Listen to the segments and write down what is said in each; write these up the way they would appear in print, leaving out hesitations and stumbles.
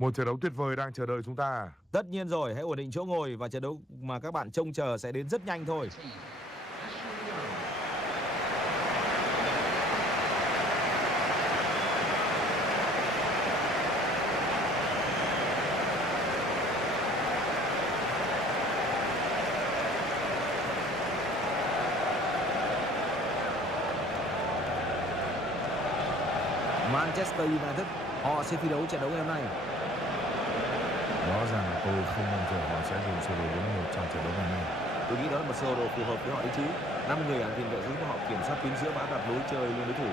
Một trận đấu tuyệt vời đang chờ đợi chúng ta. Tất nhiên rồi, hãy ổn định chỗ ngồi và trận đấu mà các bạn trông chờ sẽ đến rất nhanh thôi. Manchester United, họ sẽ thi đấu trận đấu ngày hôm nay. Rõ ràng là tôi không mong chờ họ sẽ dùng sơ đồ 4-1 trong trận đấu ngày nay. Tôi nghĩ đó là một sơ đồ phù hợp với họ đấy chứ. 5 người hàng tiền vệ giữ của họ kiểm soát tuyến giữa và áp đặt lối chơi lên đối thủ.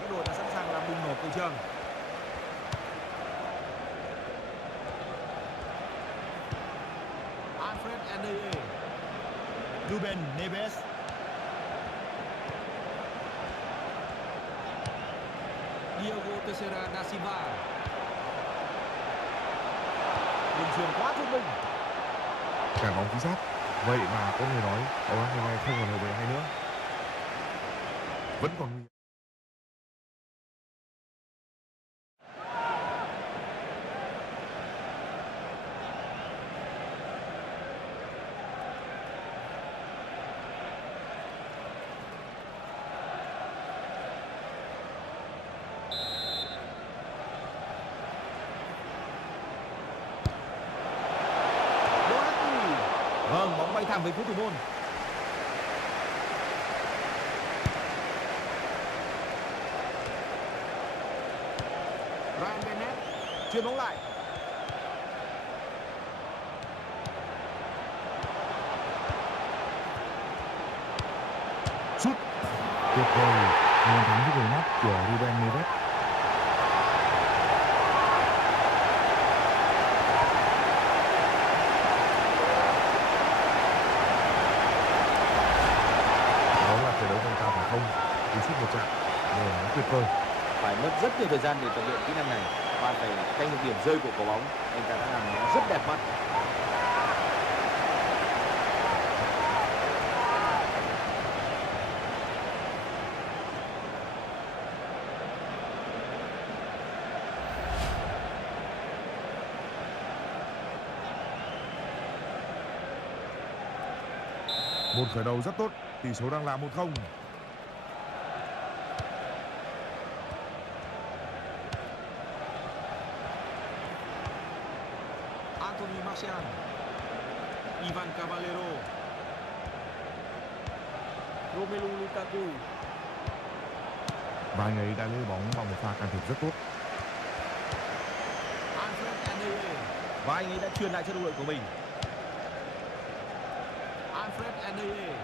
Các đội đã sẵn sàng làm bùng nổ cầu trường. Alfred Ndeye, Ruben Neves. Diego Teixeira da Silva. Đường truyền quá thông minh. Cả bóng chính xác. Vậy mà có người nói đấu đá ngày nay không còn hợp với hay nữa. Vẫn còn nguy. Doherty. Vâng, bóng bay thẳng về phía thủ môn. Ryan Bennett chuyền bóng lại. Sút tuyệt vời, bàn thắng với gol mắt của Ruben Neves. Đó là trận đấu phong trào phải không? Cú sút một chạm, nó tuyệt vời. Phải mất rất nhiều thời gian để tập luyện kỹ năng này. Bạn phải canh được điểm rơi của quả bóng. Anh ta đã làm nó rất đẹp mắt. Một khởi đầu rất tốt, tỷ số đang là 1-0. Anthony Martial, Ivan Cavallero, Romelu Lukaku. Và anh ấy đã lấy bóng bằng một pha can thiệp rất tốt. Alfred Ndeye. Và anh ấy đã truyền lại cho đồng đội của mình. Alfred Ndeye.